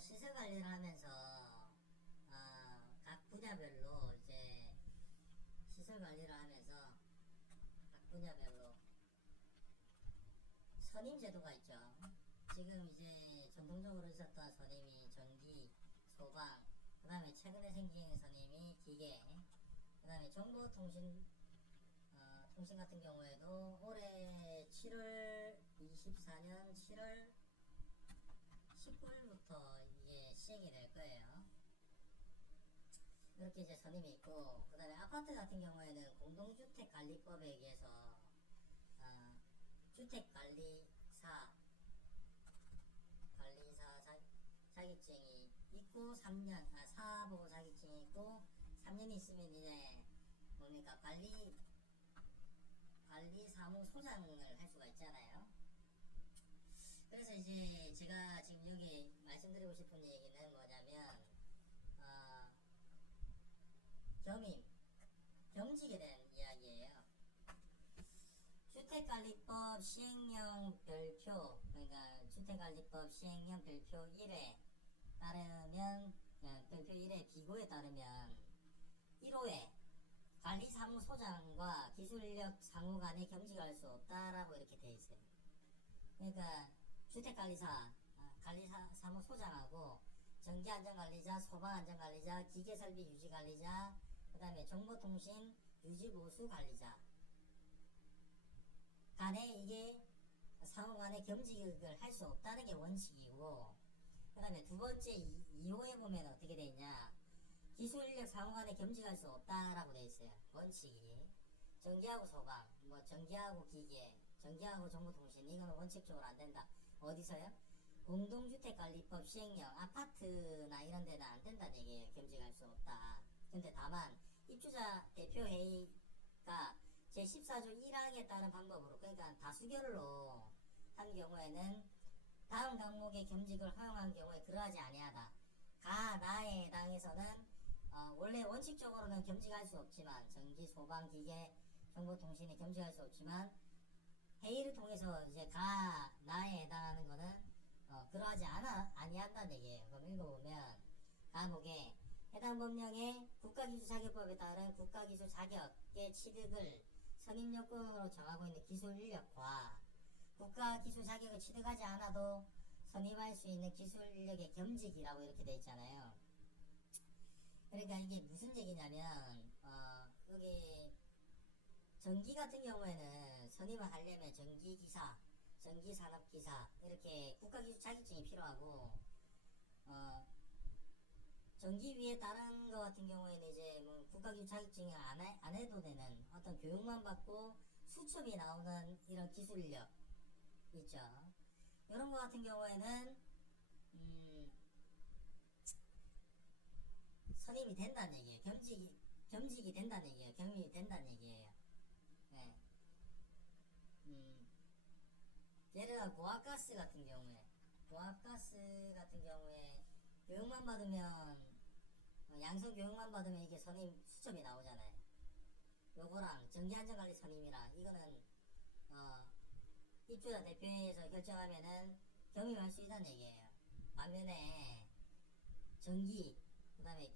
시설 관리를 하면서 각 분야별로 이제 시설 관리를 하면서 각 분야별로 선임 제도가 있죠. 지금 이제 전통적으로 있었던 선임이 전기, 소방, 그 다음에 최근에 생긴 선임이 기계, 그 다음에 정보통신 통신 같은 경우에도 올해 7월 24년 7월 19일부터 이게 시행이 될 거예요. 이렇게 이제 선임이 있고, 그 다음에 아파트 같은 경우에는 공동주택관리법에 의해서 주택관리사 자격증이 있고 3년 사보호 자격증이 있고 3년이 있으면 이제 뭡니까 관리사무소장을 할 수가 있잖아요. 그래서 이제 제가 지금 여기 말씀드리고 싶은 얘기는 뭐냐면 겸직에 대한 이야기예요. 주택관리법 시행령 별표, 그러니까 주택관리법 시행령 별표 1에 따르면, 별표 1의 비고에 따르면 1호에 관리사무소장과 기술인력 상호 간에 겸직할 수 없다라고 이렇게 되어 있어요. 그러니까 관리사무소장하고 전기안전관리자, 소방안전관리자, 기계설비 유지관리자, 그 다음에 정보통신 유지보수관리자 간에 이게 상호 간에 겸직을 할 수 없다는 게 원칙이고, 그 다음에 두 번째 2호에 보면 어떻게 되어 있냐, 기술인력 상호 간에 겸직할 수 없다라고 되어 있어요. 원칙이 전기하고 소방, 뭐 전기하고 기계, 전기하고 정보통신, 이거는 원칙적으로 안 된다. 어디서요? 공동주택관리법 시행령 아파트나 이런 데는 안 된다는 얘기예요. 겸직할 수 없다. 근데 다만 입주자 대표회의가 제14조 1항에 따른 방법으로, 그러니까 다수결로 한 경우에는 다음 항목의 겸직을 허용한 경우에 그러하지 아니하다. 나에 해당해서는 원래 원칙적으로는 겸직할 수 없지만, 전기, 소방, 기계, 정보통신에 겸직할 수 없지만 회의를 통해서 이제 나에 해당하는 거는 그러하지 아니한다는 얘기예요. 그럼 읽어보면 과목에 해당 법령의 국가기술 자격법에 따른 국가기술 자격의 취득을 선임요건으로 정하고 있는 기술 인력과 국가기술 자격을 취득하지 않아도 선임할 수 있는 기술 인력의 겸직이라고 이렇게 되어 있잖아요. 그러니까 이게 무슨 얘기냐면 여기 전기 같은 경우에는 선임을 하려면 전기기사, 전기산업기사 이렇게 국가기술 자격증이 필요하고, 전기위에 다른 거 같은 경우에는 이제 뭐 국가기술 자격증을 안 해도 되는 어떤 교육만 받고 수첩이 나오는 이런 기술 인력 있죠. 이런 거 같은 경우에는 선임이 된다는 얘기예요. 겸직이 된다는 얘기예요. 겸임이 된다는 얘기예요. 네. 예를 들어 고압가스 같은 경우에 교육만 받으면 양성 교육만 받으면 이게 선임 수첩이 나오잖아요. 요거랑 전기안전관리 선임이랑 이거는 입주자 대표회의에서 결정하면은 겸임할 수 있다는 얘기예요. 반면에 전기, 그 다음에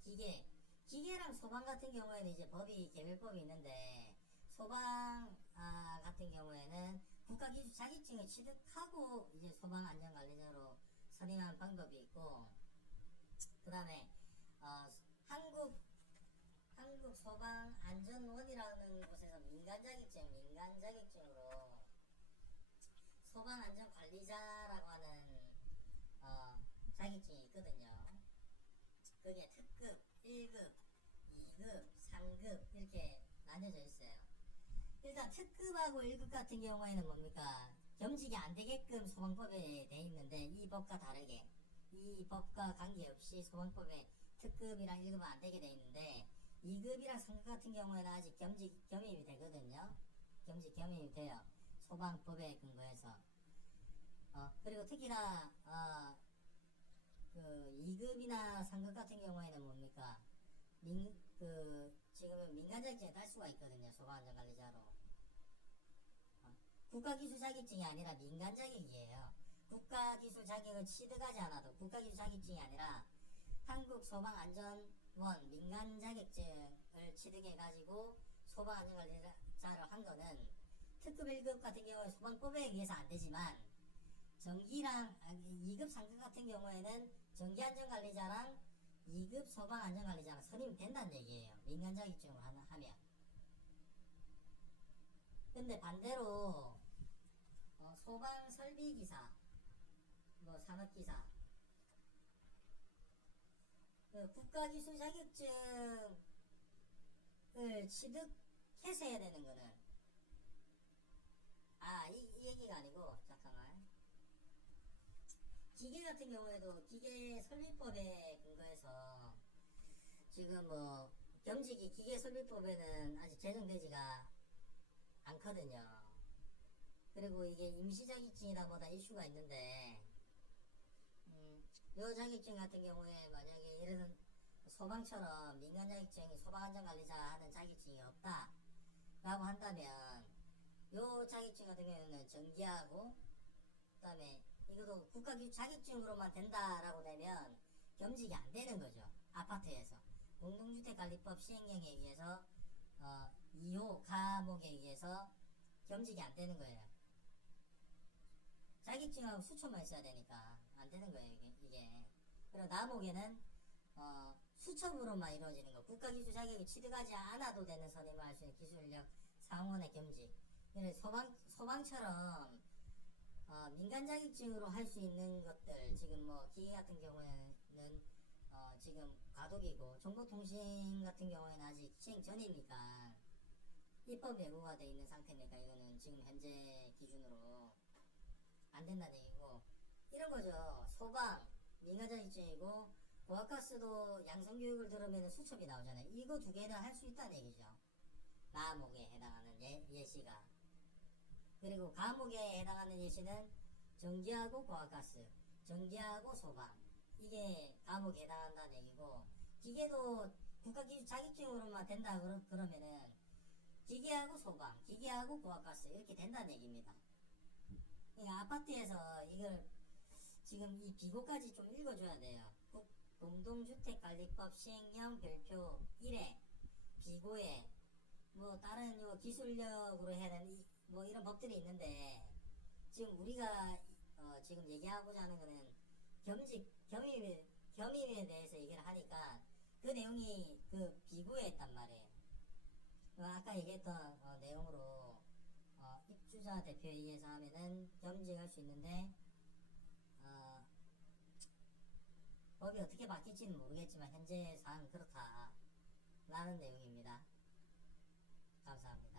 기계랑 소방 같은 경우에는 이제 개별법이 있는데, 소방 같은 경우에는 국가기술 자격증을 취득하고 이제 소방안전관리자로 선임하는 방법이 있고, 그 다음에 한국소방안전원이라는 곳에서 민간 자격증으로 소방안전관리자라고 하는 자격증이 있거든요. 그게 특급, 1급, 2급, 3급 이렇게 나뉘어져 있어요. 일단 특급하고 1급 같은 경우에는 뭡니까? 겸직이 안 되게끔 소방법에 돼 있는데, 이 법과 다르게, 이 법과 관계없이 소방법에 특급이랑 1급은 안 되게 돼 있는데, 2급이랑 3급 같은 경우에는 아직 겸임이 되거든요. 겸임이 돼요. 소방법에 근거해서. 그리고 특히나 그 2급이나 3급 같은 경우에는 뭡니까? 지금은 민간 자격증에 딸 수가 있거든요. 소방안전관리자로. 국가기술 자격증이 아니라 민간 자격이에요. 국가기술 자격을 취득하지 않아도 국가기술 자격증이 아니라 한국소방안전원 민간 자격증을 취득해가지고 소방안전관리자를 한 거는 특급 1급 같은 경우에 소방법에 의해서 안 되지만 정기랑 2급 상급 같은 경우에는 정기안전관리자랑 2급 소방안전관리자랑 선임이 된다는 얘기예요. 민간 자격증으로 하면. 근데 반대로 소방설비기사, 뭐 산업기사, 그 국가기술 자격증을 취득해서 해야 되는 거는 이 얘기가 아니고 잠깐만. 기계 같은 경우에도 기계설비법에 근거해서 지금 뭐 겸직이 기계설비법에는 아직 제정되지가 않거든요. 그리고 이게 임시자격증이다 뭐다 이슈가 있는데 요 자격증 같은 경우에 만약에 예를 들면 소방처럼 민간 자격증 소방안전관리자 하는 자격증이 없다 라고 한다면 요 자격증 같은 경우에는 정기하고 그 다음에 이것도 국가기술 자격증으로만 된다라고 되면 겸직이 안 되는 거죠. 아파트에서 공동주택관리법 시행령에 의해서 2호 가목에 의해서 겸직이 안 되는 거예요. 자격증하고 수초만 있어야 되니까 안 되는 거예요, 이게. 그리고 나목에는 수첩으로만 이루어지는 거. 국가기술 자격을 취득하지 않아도 되는 선임을 할 수 있는 기술력 상원의 겸직. 소방처럼 민간 자격증으로 할 수 있는 것들, 지금 뭐 기계 같은 경우에는 지금 과도기고 정보통신 같은 경우에는 아직 시행 전이니까 입법 예고가 돼 있는 상태니까 이거는 지금 현재 기준으로 안 된다는 얘기고, 이런 거죠. 소방 민간 자격증이고 고학가스도 양성교육을 들으면 수첩이 나오잖아요. 이거 두 개는 할 수 있다는 얘기죠. 나목에 해당하는 예시가. 그리고 가목에 해당하는 예시는 전기하고 고학가스, 전기하고 소방, 이게 과목에 해당한다는 얘기고, 기계도 국가기술 자격증으로만 된다 그러면은 기계하고 소방, 기계하고 고압가스 이렇게 된다는 얘기입니다. 그러니까 아파트에서 이걸 지금 이 비고까지 좀 읽어줘야 돼요. 공동주택관리법 시행령 별표 1에 비고에 뭐 다른 요 기술력으로 해야 되는 뭐 이런 법들이 있는데, 지금 우리가 지금 얘기하고자 하는 거는 겸임에 대해서 얘기를 하니까 그 내용이 그 비구에 있단 말이에요. 아까 얘기했던 내용으로 입주자 대표에 의해서 하면은 겸직할 수 있는데 어, 법이 어떻게 바뀔지는 모르겠지만 현재 사항은 그렇다라는 내용입니다. 감사합니다.